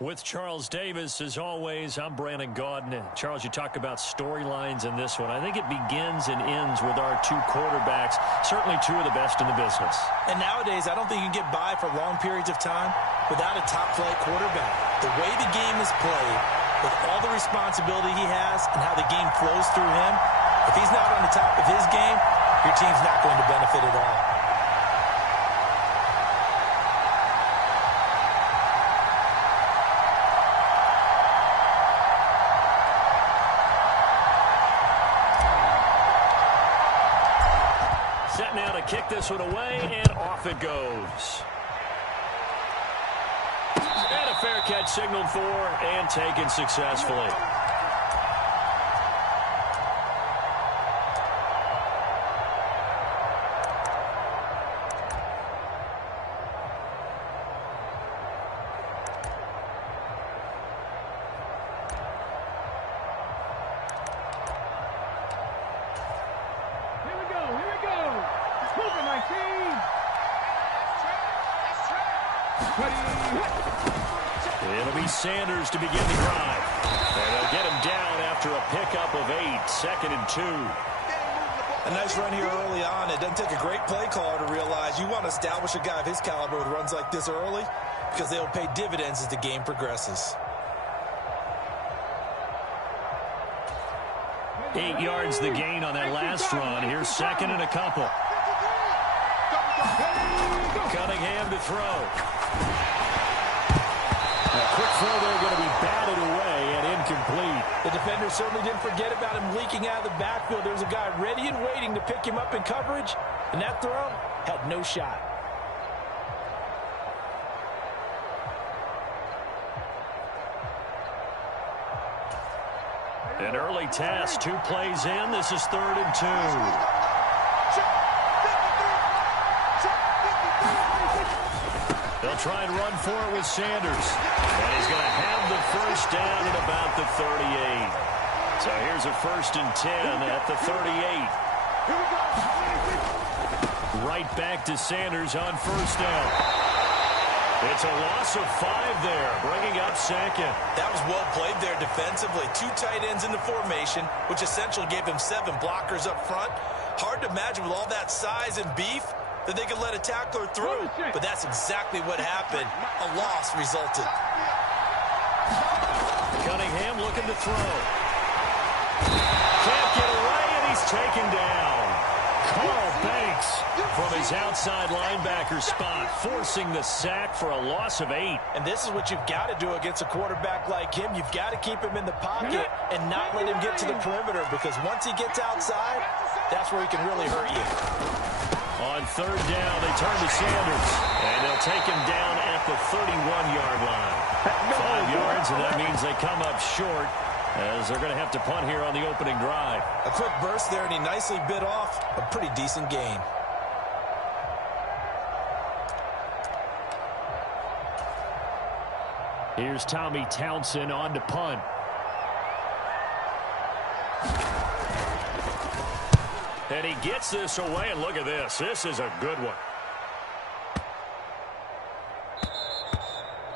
With Charles Davis, as always, I'm Brandon Gaudin. Charles, you talk about storylines in this one. I think it begins and ends with our two quarterbacks, certainly two of the best in the business. And nowadays, I don't think you can get by for long periods of time without a top-flight quarterback. The way the game is played, with all the responsibility he has and how the game flows through him, if he's not on the top of his game, your team's not going to benefit at all. Set now to kick this one away, and off it goes. And a fair catch signaled for and taken successfully. It'll be Sanders to begin the drive. And they'll get him down after a pickup of 8, 2nd and 2. A nice run here early on. It doesn't take a great play caller to realize you want to establish a guy of his caliber with runs like this early because they'll pay dividends as the game progresses. 8 yards the gain on that last run. Here's 2nd and a couple. Cunningham to throw. A quick throw there going to be batted away and incomplete. The defender certainly didn't forget about him leaking out of the backfield. There was a guy ready and waiting to pick him up in coverage, and that throw had no shot. An early test, 2 plays in. This is 3rd and 2. They'll try and run for it with Sanders. And he's going to have the first down at about the 38. So here's a 1st and 10 at the 38. Right back to Sanders on 1st down. It's a loss of 5 there, bringing up 2nd. That was well played there defensively. 2 tight ends in the formation, which essentially gave him 7 blockers up front. Hard to imagine with all that size and beef that they could let a tackler through. But that's exactly what happened. A loss resulted. Cunningham looking to throw. Can't get away, and he's taken down. Carl Banks from his outside linebacker spot, forcing the sack for a loss of 8. And this is what you've got to do against a quarterback like him. You've got to keep him in the pocket and not let him get to the perimeter, because once he gets outside, that's where he can really hurt you. On 3rd down, they turn to Sanders, and they'll take him down at the 31-yard line. 5 yards, and that means they come up short, as they're going to have to punt here on the opening drive. A quick burst there, and he nicely bit off a pretty decent gain. Here's Tommy Townsend on to punt. And he gets this away, and look at this. This is a good one.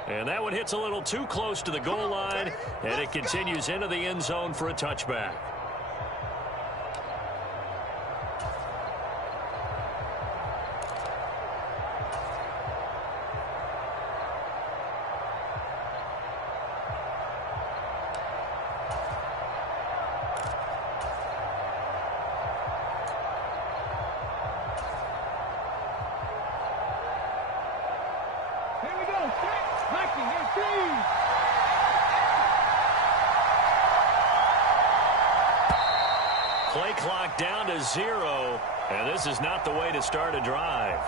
And that one hits a little too close to the goal line, and it continues into the end zone for a touchback. Play clock down to 0, and this is not the way to start a drive.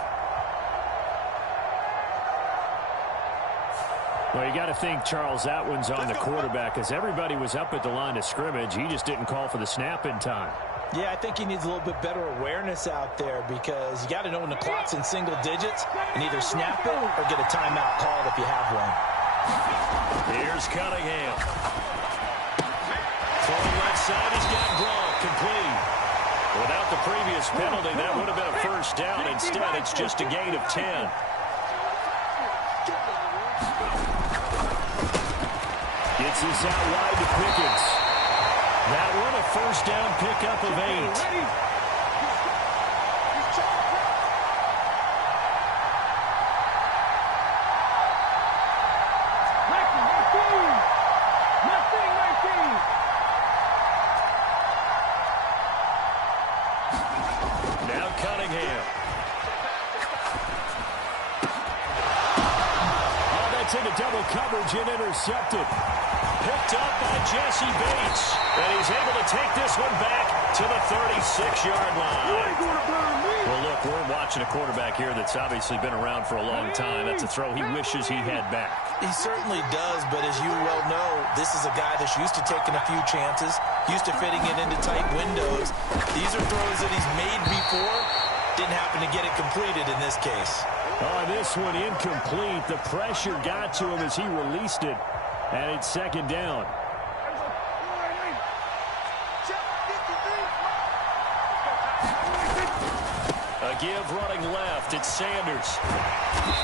Well, you got to think, Charles, that one's on the quarterback, as everybody was up at the line of scrimmage. He just didn't call for the snap in time. Yeah, I think he needs a little bit better awareness out there, because you got to know when the clock's in single digits and either snap it or get a timeout called if you have one. Here's Cunningham. Throwing left side, he's got Gronk, complete. Without the previous penalty, that would have been a 1st down. Instead, it's just a gain of 10. Gets this out wide to Pickens. That one a first down pickup of 8. Into double coverage and intercepted. Picked up by Jesse Bates. And he's able to take this one back to the 36-yard line. Well, look, we're watching a quarterback here that's obviously been around for a long time. That's a throw he wishes he had back. He certainly does, but as you well know, this is a guy that's used to taking a few chances, used to fitting it into tight windows. These are throws that he's made before. Didn't happen to get it completed in this case. Oh, this one incomplete. The pressure got to him as he released it. And it's second down. A give running left. It's Sanders.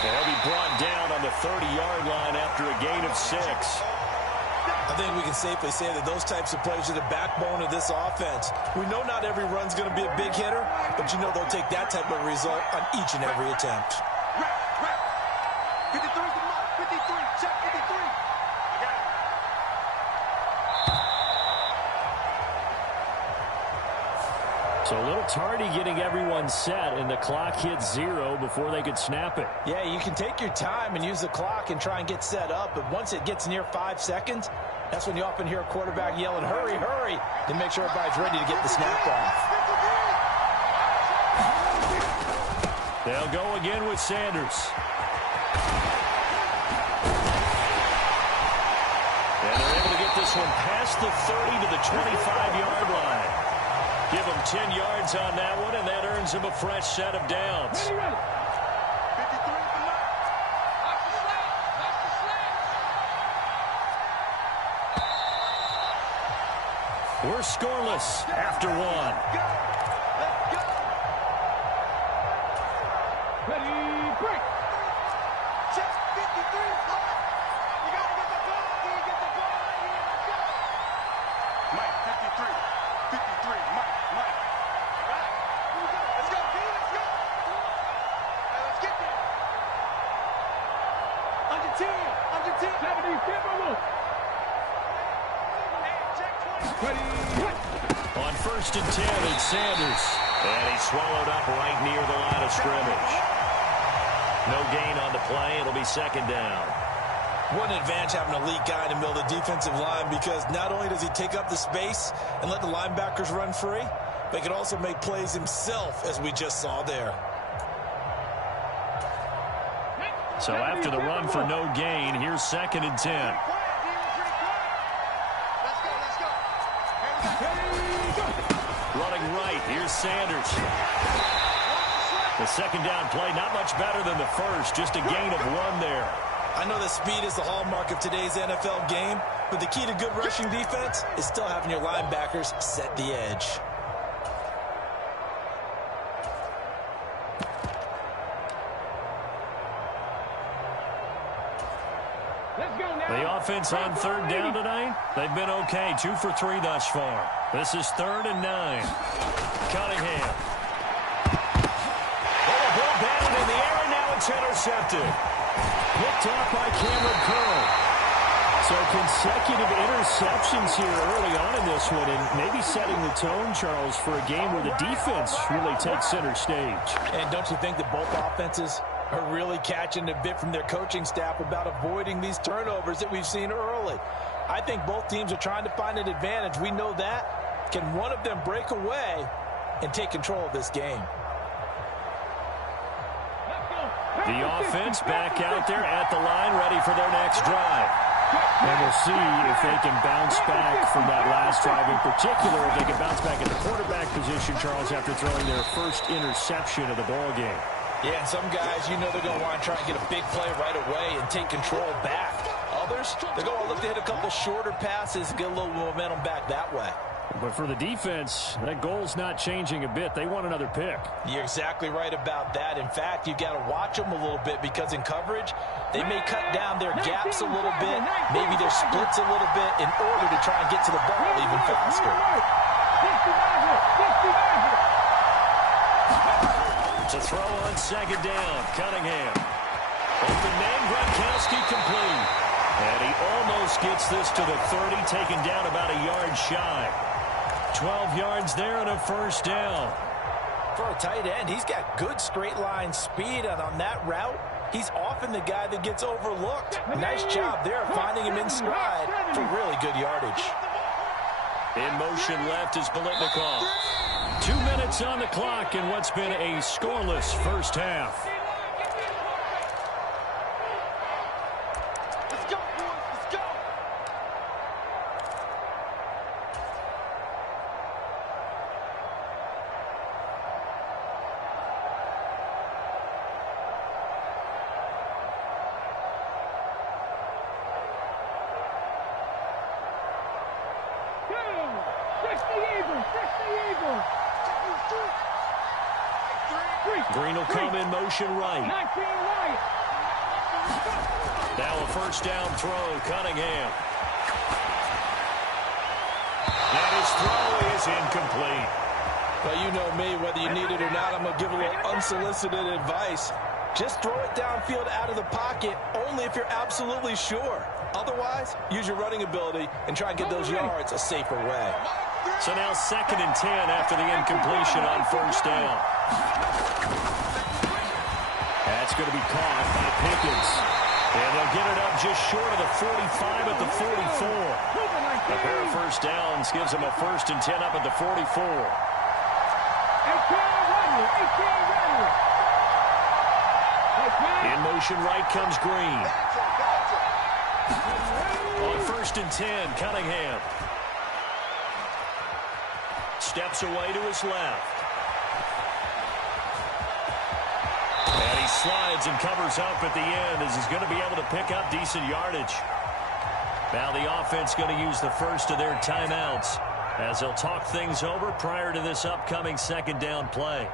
He'll be brought down on the 30-yard line after a gain of 6. I think we can safely say that those types of plays are the backbone of this offense. We know not every run's going to be a big hitter, but you know they'll take that type of result on each and every attempt. 53 to MUT. 53. Check 53. I got it. So a little tardy getting everyone set, and the clock hits 0 before they could snap it. Yeah, you can take your time and use the clock and try and get set up, but once it gets near 5 seconds, that's when you often hear a quarterback yelling, hurry, hurry, to make sure everybody's ready to get the snap off. They'll go again with Sanders. And they're able to get this one past the 30 to the 25-yard line. Give them 10 yards on that one, and that earns them a fresh set of downs. 53 to MUT. We're scoreless after 1. Let's go. Ready, break. Check 53. You got to get the ball. You get the ball right here. Let's go. Mike, 53. 53. Mike. All right. Here we go. Let's go, B. Let's go. Hey, let's get there. Under 10. Under 10. 70. Check 20. Ready. On first and 10, it's Sanders. And he's swallowed up right near the line of scrimmage. No gain on the play. It'll be second down. What an advantage having an elite guy in the middle of the defensive line, because not only does he take up the space and let the linebackers run free, but he can also make plays himself, as we just saw there. So after the run for no gain, here's second and 10. Let's go. Running right, here's Sanders. The second down play, not much better than the first, just a gain of 1 there. I know that speed is the hallmark of today's NFL game, but the key to good rushing defense is still having your linebackers set the edge. The offense on third down tonight, they've been okay. 2 for 3 thus far. This is 3rd and 9. Cunningham. Oh, a ball batted in the air, and now it's intercepted. Picked off by Cameron Curl. So consecutive interceptions here early on in this one, and maybe setting the tone, Charles, for a game where the defense really takes center stage. And don't you think that both offenses are really catching a bit from their coaching staff about avoiding these turnovers that we've seen early? I think both teams are trying to find an advantage. We know that. Can one of them break away and take control of this game? The offense back out there at the line, ready for their next drive. And we'll see if they can bounce back from that last drive in particular, if they can bounce back at the quarterback position, Charles, after throwing their first interception of the ball game. Yeah, and some guys, you know they're going to want to try and get a big play right away and take control back. Others, they're going to look to hit a couple shorter passes and get a little momentum back that way. But for the defense, that goal's not changing a bit. They want another pick. You're exactly right about that. In fact, you've got to watch them a little bit because in coverage, they may cut down their gaps a little bit, maybe their splits a little bit in order to try and get to the ball even faster. To throw on second down, Cunningham. Open man, Gronkowski complete. And he almost gets this to the 30, taken down about a yard shy. 12 yards there and a first down. For a tight end, he's got good straight line speed, and on that route, he's often the guy that gets overlooked. Nice job there finding him in stride for really good yardage. In motion left is Biletnikoff. 2 minutes on the clock in what's been a scoreless first half. Let's go, boys. Let's go. Green will come in motion right. Now a first down throw, Cunningham. And his throw is incomplete. Well, you know me, whether you need it or not, I'm going to give a little unsolicited advice. Just throw it downfield out of the pocket, only if you're absolutely sure. Otherwise, use your running ability and try and get those yards a safer way. So now 2nd and 10 after the incompletion on first down. That's going to be caught by Pickens. And they'll get it up just short of the 45 at the 44. A pair of first downs gives them a 1st and 10 up at the 44. In motion right comes Green. On 1st and 10, Cunningham. Steps away to his left. And he slides and covers up at the end as he's going to be able to pick up decent yardage. Now the offense going to use the first of their timeouts as they'll talk things over prior to this upcoming 2nd down play.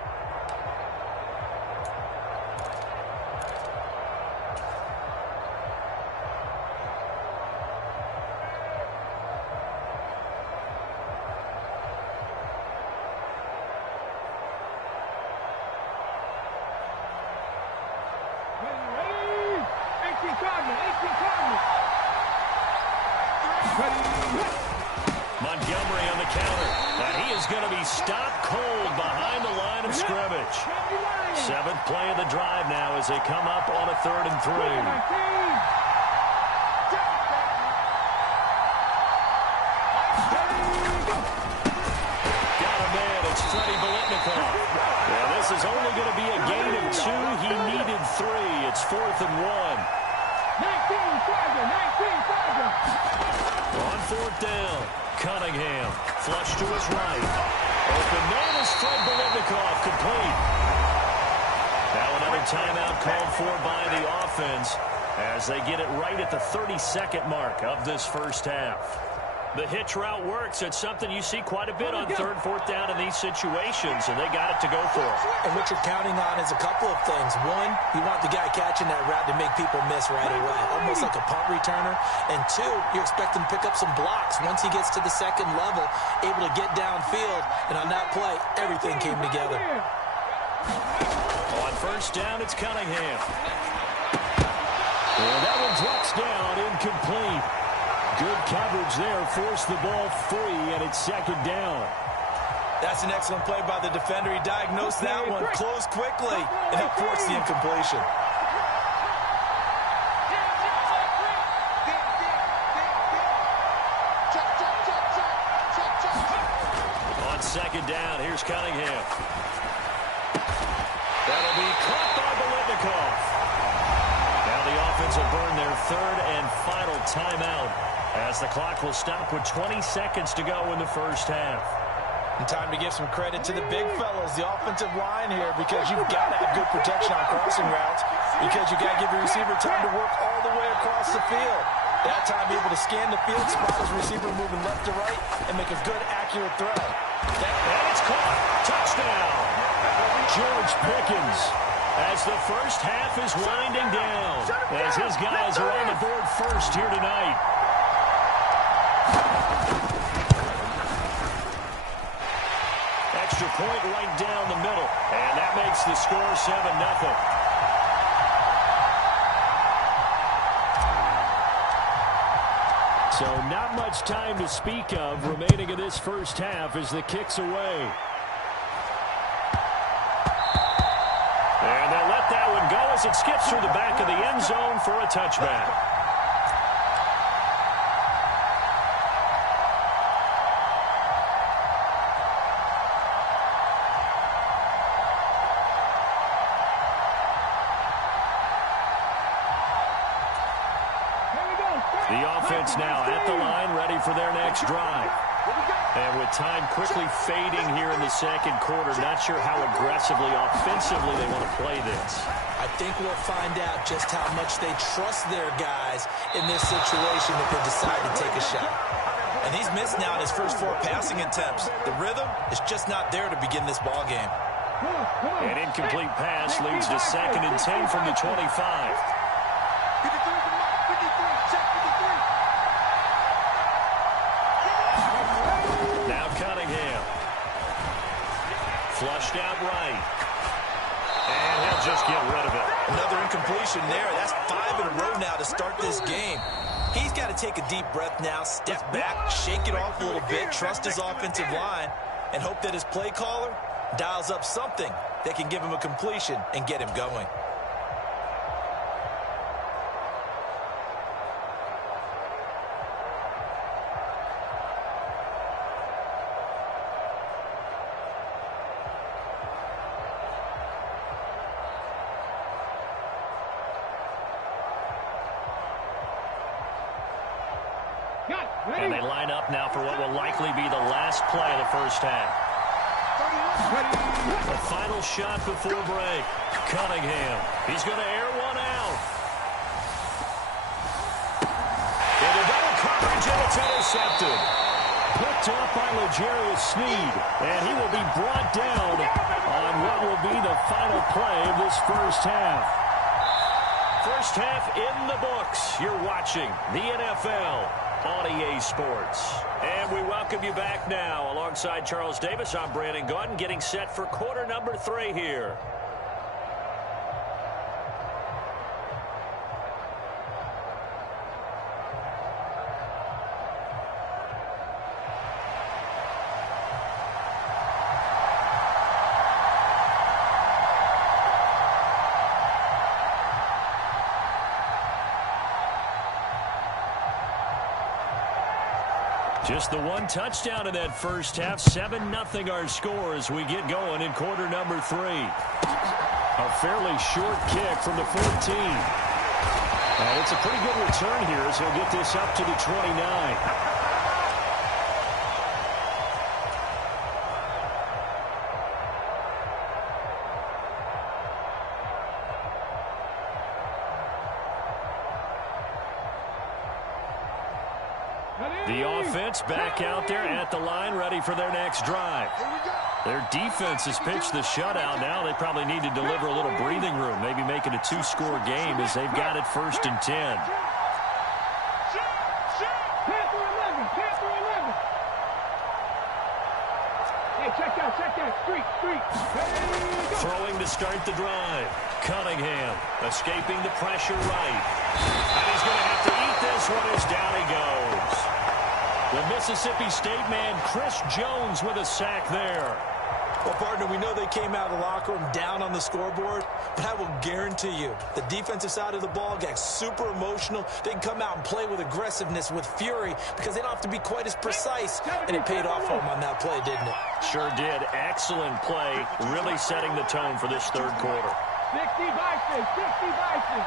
Montgomery on the counter. And he is going to be stopped cold behind the line of scrimmage. 7th play of the drive now as they come up on a 3rd and 3. Got a man. It's Freddie Biletnikoff. Yeah, this is only going to be a gain of 2. He needed 3. It's 4th and 1. On 4th down, Cunningham, flush to his right. Open man is Fred Biletnikoff, complete. Now another timeout called for by the offense as they get it right at the 32nd mark of this first half. The hitch route works. It's something you see quite a bit on 3rd, 4th down in these situations, and they got it to go for it. And what you're counting on is a couple of things. One, you want the guy catching that route to make people miss right away, almost like a punt returner. And 2, you expect him to pick up some blocks once he gets to the 2nd level, able to get downfield. And on that play, everything came together. On 1st down, it's Cunningham. And that one drops down, incomplete. Good coverage there, forced the ball free, and it's 2nd down. That's an excellent play by the defender. He diagnosed that one, closed quickly, and helped force the incompletion. On 2nd down, here's Cunningham. That'll be caught by Biletnikoff. Now the offense will burn their 3rd and final timeout as the clock will stop with 20 seconds to go in the first half. And time to give some credit to the big fellas, the offensive line here, because you've got to have good protection on crossing routes, because you've got to give your receiver time to work all the way across the field. That time able to scan the field, spot his receiver moving left to right, and make a good, accurate throw. And it's caught. Touchdown. George Pickens, as the first half is winding down, as his guys are on the board first here tonight. Extra point right down the middle, and that makes the score 7-0. So not much time to speak of remaining in this first half as the kick's away. And they'll let that one go as it skips through the back of the end zone for a touchback. The offense now at the line, ready for their next drive. And with time quickly fading here in the second quarter, not sure how aggressively, offensively they want to play this. I think we'll find out just how much they trust their guys in this situation if they decide to take a shot. And he's missed now in his first 4 passing attempts. The rhythm is just not there to begin this ball game. An incomplete pass leads to 2nd and 10 from the 25. Now Cunningham. Flushed out right. And he'll just get rid of it. Another incompletion there. That's 5 in a row now to start this game. He's got to take a deep breath now, step back, shake it off a little bit, trust his offensive line, and hope that his play caller dials up something that can give him a completion and get him going. And they line up now for what will likely be the last play of the first half. The final shot before break. Cunningham. He's going to air one out. Into double coverage, and it's intercepted. Picked up by L'Jarius Sneed. And he will be brought down on what will be the final play of this first half. First half in the books. You're watching the NFL on EA Sports. And we welcome you back now. Alongside Charles Davis, I'm Brandon Gaudin, getting set for quarter number 3 here. Just the one touchdown in that first half. 7-0 our score as we get going in quarter number 3. A fairly short kick from the 14. And it's a pretty good return here as he'll get this up to the 29. The offense back out there at the line, ready for their next drive. Their defense has pitched the shutout. Now they probably need to deliver a little breathing room, maybe make it a 2-score game as they've got it 1st and 10. Throwing to start the drive. Cunningham escaping the pressure right. And he's going to have to eat this one as down he goes. The Mississippi State man, Chris Jones, with a sack there. Well, partner, we know they came out of the locker room down on the scoreboard, but I will guarantee you the defensive side of the ball got super emotional. They can come out and play with aggressiveness, with fury, because they don't have to be quite as precise, and it paid off for them on that play, didn't it? Sure did. Excellent play, really setting the tone for this third quarter. 60 Bison, 60 Bison.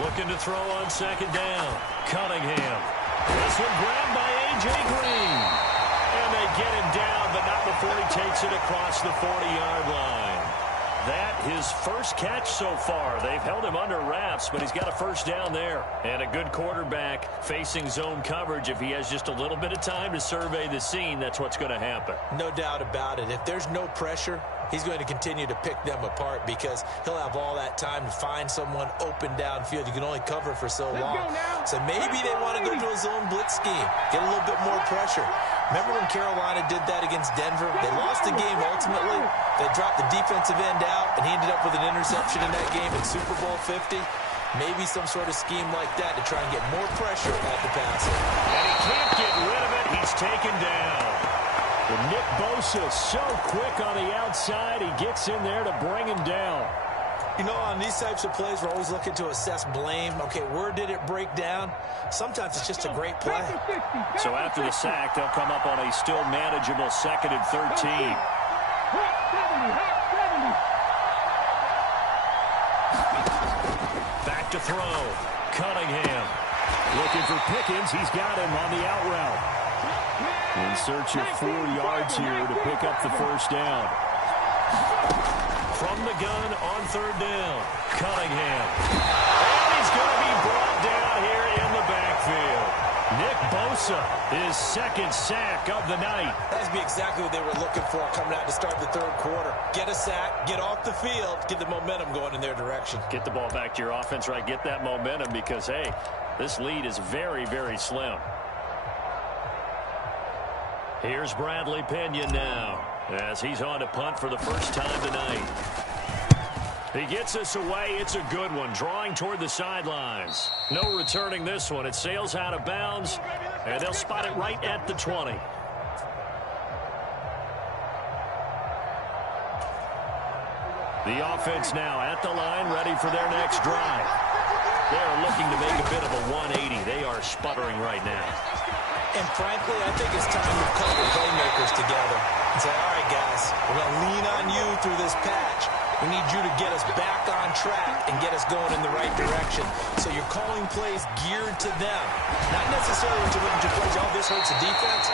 Looking to throw on 2nd down. Cunningham. This one grabbed by A.J. Green. And they get him down, but not before he takes it across the 40-yard line. that his first catch so far. They've held him under wraps, but he's got a first down there. And a good quarterback facing zone coverage. If he has just a little bit of time to survey the scene, that's what's going to happen. No doubt about it. If there's no pressure, he's going to continue to pick them apart because he'll have all that time to find someone open downfield. You can only cover for so long. So maybe they want to go to a zone blitz scheme, get a little bit more pressure. Remember when Carolina did that against Denver? They lost the game ultimately. They dropped the defensive end out, and he ended up with an interception in that game in Super Bowl 50. Maybe some sort of scheme like that to try and get more pressure at the passer. And he can't get rid of it. He's taken down. Well, Nick Bosa so quick on the outside. He gets in there to bring him down. You know, on these types of plays, we're always looking to assess blame. Okay, where did it break down? Sometimes it's just a great play. So after the sack, they'll come up on a still manageable 2nd and 13. Back to throw. Cunningham. Looking for Pickens. He's got him on the out route. In search of 4 yards here to pick up the first down. From the gun on 3rd down. Cunningham. And he's going to be brought down here in the backfield. Nick Bosa, his 2nd sack of the night. That's exactly what they were looking for coming out to start the 3rd quarter. Get a sack, get off the field, get the momentum going in their direction. Get the ball back to your offense, right? Get that momentum because, hey, this lead is very, very slim. Here's Bradley Pinion now as he's on to punt for the first time tonight. He gets us away. It's a good one. Drawing toward the sidelines. No returning this one. It sails out of bounds, and they'll spot it right at the 20. The offense now at the line, ready for their next drive. They're looking to make a bit of a 180. They are sputtering right now. And frankly, I think it's time to call the playmakers together and say, all right, guys, we're going to lean on you through this patch. We need you to get us back on track and get us going in the right direction. So you're calling plays geared to them. Not necessarily to look at your plays, oh, this hurts the defense.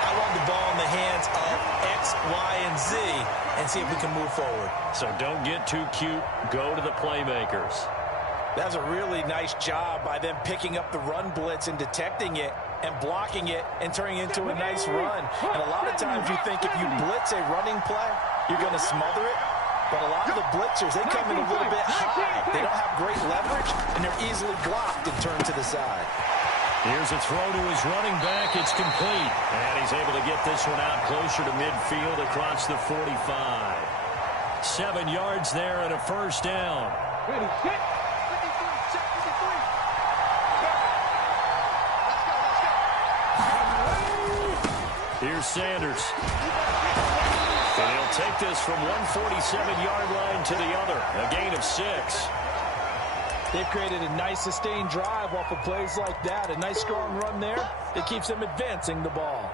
I want the ball in the hands of X, Y, and Z and see if we can move forward. So don't get too cute. Go to the playmakers. That's a really nice job by them picking up the run blitz and detecting it and blocking it and turning it into a nice run. And a lot of times you think if you blitz a running play, you're going to smother it. But a lot of the blitzers, they come in a little bit high. They don't have great leverage, and they're easily blocked and turned to the side. Here's a throw to his running back. It's complete. And he's able to get this one out closer to midfield across the 45. 7 yards there and a first down. Ready, set. Here's Sanders. And he'll take this from 147-yard line to the other. A gain of 6. They've created a nice sustained drive off of plays like that. A nice strong run there. It keeps them advancing the ball.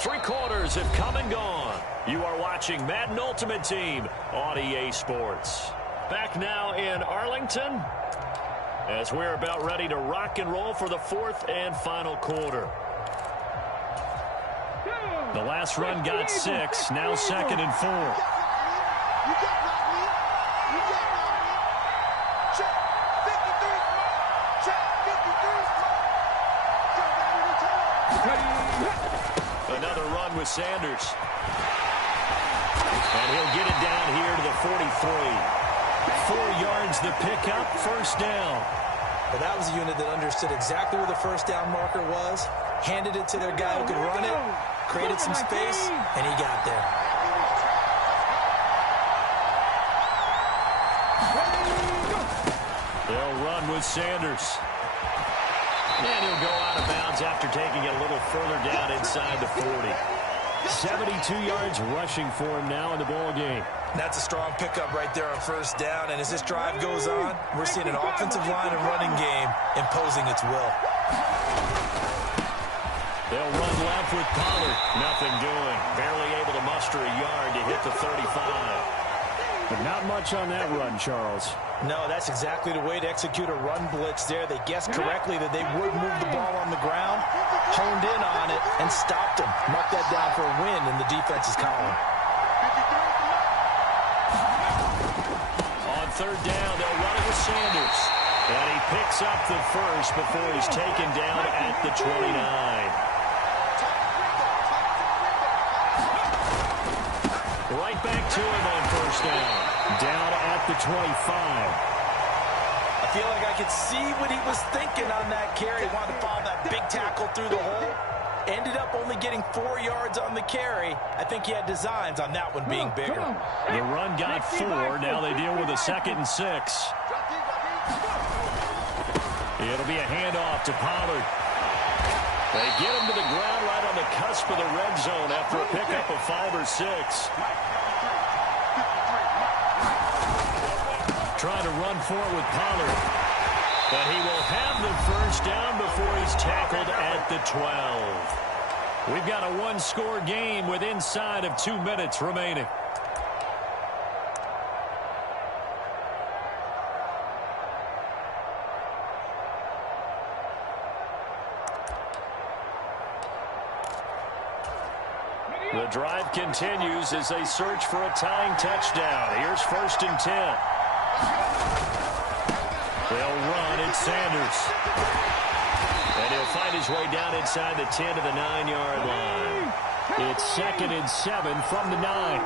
Three quarters have come and gone. You are watching Madden Ultimate Team on EA Sports. Back now in Arlington as we're about ready to rock and roll for the 4th and final quarter. The last run got 6, now 2nd and 4. Another run with Sanders. And he'll get it down here to the 43. 4 yards the pickup, first down. Well, that was a unit that understood exactly where the first down marker was, handed it to their guy who could run it, created some space, and he got there. They'll run with Sanders. And he'll go out of bounds after taking it a little further down inside the 40. 72 yards rushing for him now in the ball game. That's a strong pickup right there on first down. And as this drive goes on, we're seeing an offensive line and running game imposing its will. They'll run left with Pollard. Nothing doing. Barely able to muster a yard to hit the 35. But not much on that run, Charles. No, that's exactly the way to execute a run blitz there. They guessed correctly that they would move the ball on the ground, honed in on it, and stopped them. Mark that down for a win in the defense's column. On third down, they'll run it with Sanders. And he picks up the first before he's taken down at the 29. Right back to him on first down. Down at the 25. I feel like I could see what he was thinking on that carry. He wanted to follow that big tackle through the hole. Ended up only getting 4 yards on the carry. I think he had designs on that one being bigger. The run got 4. Now they deal with a 2nd and 6. It'll be a handoff to Pollard. They get him to the ground right on the cusp of the red zone after a pickup of 5 or 6. Trying to run for it with Pollard. But he will have the first down before he's tackled at the 12. We've got a one-score game with inside of 2 minutes remaining. The drive continues as they search for a tying touchdown. Here's 1st and 10. They'll run. It's Sanders. And he'll find his way down inside the 10 to the 9-yard line. It's 2nd and 7 from the 9.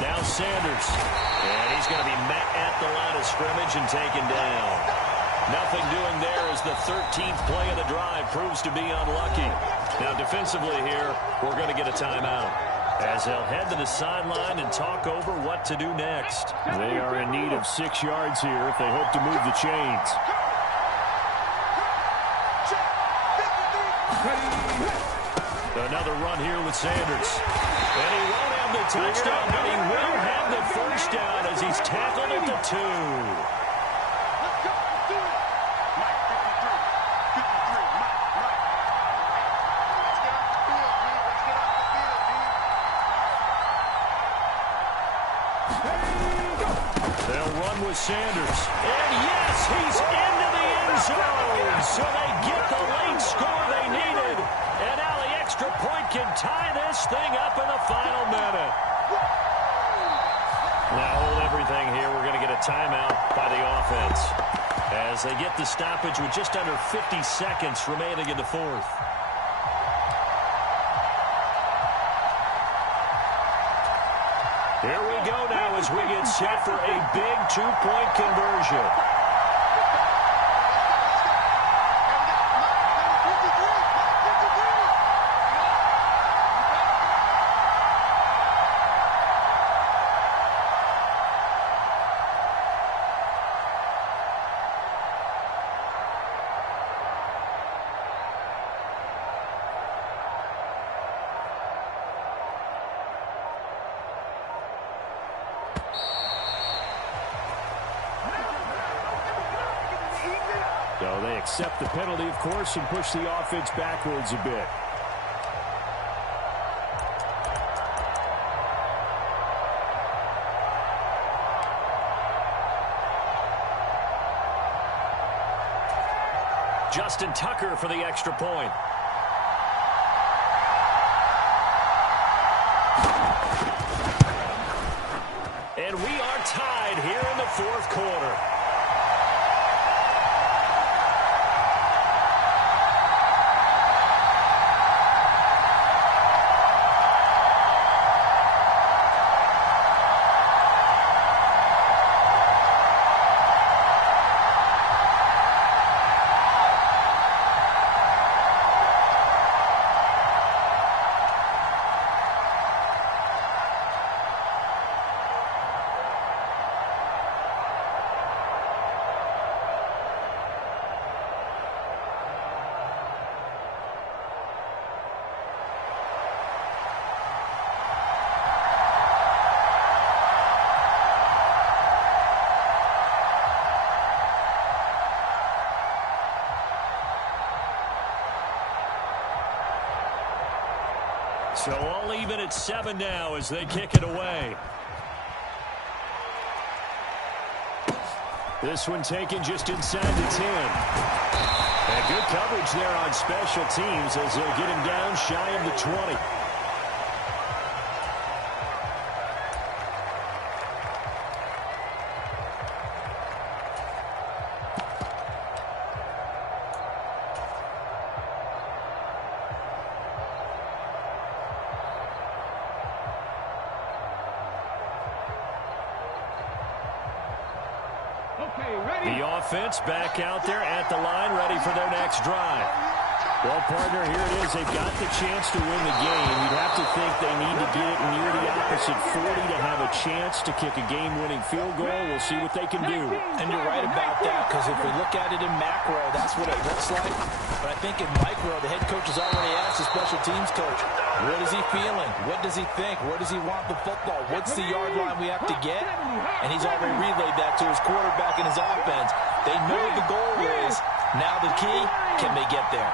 Now Sanders. And he's going to be met at the line of scrimmage and taken down. Nothing doing there as the 13th play of the drive proves to be unlucky. Now defensively here, we're going to get a timeout, as they'll head to the sideline and talk over what to do next. They are in need of 6 yards here if they hope to move the chains. Another run here with Sanders. And he won't have the touchdown, but he will have the first down as he's tackled at the 2. They'll run with Sanders. And yes, he's into the end zone. So they get the late score they needed. And now the extra point can tie this thing up in the final minute. Now hold everything here. We're going to get a timeout by the offense as they get the stoppage with just under 50 seconds remaining in the 4th. Here we go now as we get set for a big 2-point conversion. So they accept the penalty, of course, and push the offense backwards a bit. Justin Tucker for the extra point. And we are tied here in the 4th quarter. So all even at 7 now as they kick it away. This one taken just inside the 10. And good coverage there on special teams as they'll get him down shy of the 20. The offense back out there at the line, ready for their next drive. Well, partner, here it is. They've got the chance to win the game. You'd have to think they need to get it near the opposite 40 to have a chance to kick a game-winning field goal. We'll see what they can do. And you're right about that, because if we look at it in macro, that's what it looks like. But I think in micro, the head coach has already asked the special teams coach, what is he feeling? What does he think? Where does he want the football? What's the yard line we have to get? And he's already relayed that to his quarterback and his offense. They know what the goal is. Now the key, can they get there?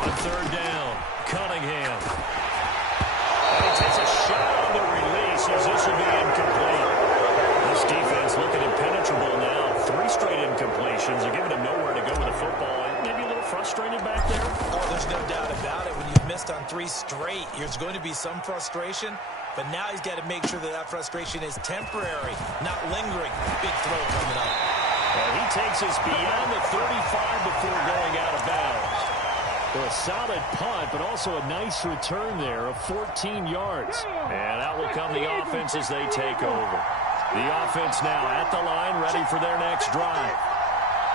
On third down, Cunningham. And he takes a shot on the release as this will be incomplete. This defense looking impenetrable now. 3 straight incompletions. They're giving him nowhere to go with the football. Maybe a little frustrated back there. Oh, there's no doubt about it. When you've missed on 3 straight, there's going to be some frustration. But now he's got to make sure that that frustration is temporary, not lingering. Big throw coming up. And he takes us beyond the 35 before going out of bounds. So a solid punt, but also a nice return there of 14 yards. And out will come the offense as they take over. The offense now at the line, ready for their next drive.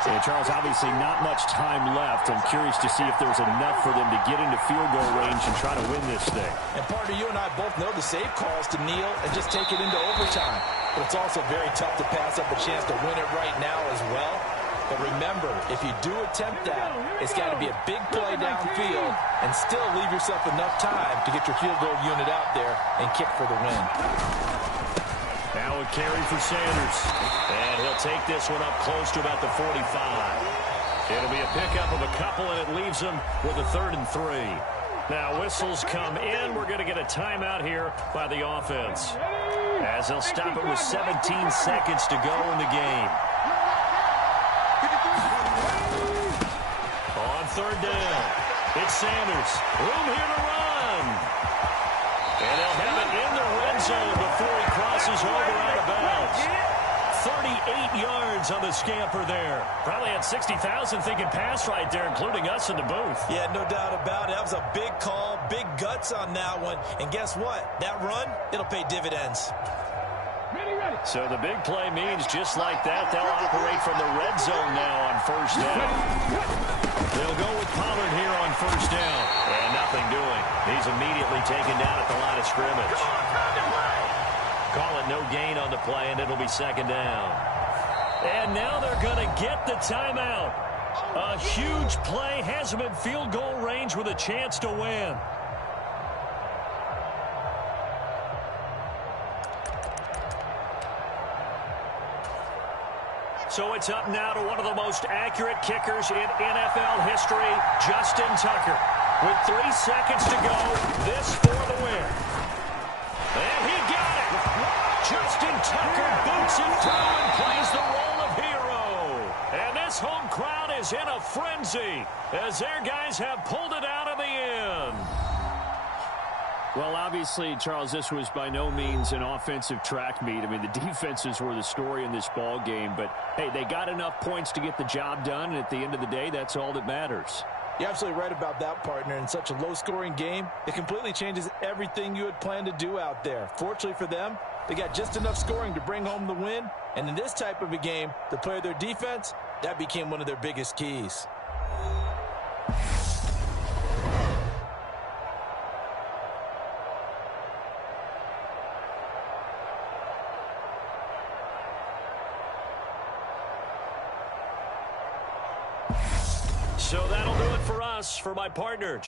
And Charles, obviously not much time left. I'm curious to see if there's enough for them to get into field goal range and try to win this thing. And partner, you and I both know the save calls to kneel and just take it into overtime. But it's also very tough to pass up a chance to win it right now as well. But remember, if you do attempt that, it's got to be a big play downfield and still leave yourself enough time to get your field goal unit out there and kick for the win. Now a carry for Sanders. And he'll take this one up close to about the 45. It'll be a pickup of a couple, and it leaves them with a 3rd and 3. Now whistles come in. We're going to get a timeout here by the offense, as they'll stop it with 17 seconds to go in the game. On 3rd down, it's Sanders. Room here to run. And they'll have it in the red zone before he crosses over out of bounds. 38 yards on the scamper there. Probably had 60,000 thinking pass right there, including us in the booth. Yeah, no doubt about it. That was a big call, big guts on that one. And guess what? That run, it'll pay dividends. So the big play means just like that, they'll operate from the red zone now on 1st down. They'll go with Pollard here on 1st down. And nothing doing. He's immediately taken down at the line of scrimmage. Call it no gain on the play, and it'll be 2nd down. And now they're going to get the timeout. A huge play has them in field goal range with a chance to win. So it's up now to one of the most accurate kickers in NFL history, Justin Tucker. With 3 seconds to go, this for the win. And he got it. Justin Tucker boots it through and plays the role of hero. And this home crowd is in a frenzy as their guys have pulled it out in the end. Well, obviously, Charles, this was by no means an offensive track meet. I mean, the defenses were the story in this ball game. But, hey, they got enough points to get the job done. And at the end of the day, that's all that matters. You're absolutely right about that, partner. In such a low-scoring game, it completely changes everything you had planned to do out there. Fortunately for them, they got just enough scoring to bring home the win. And in this type of a game, to play their defense, that became one of their biggest keys. So that'll do it for us. For my partner,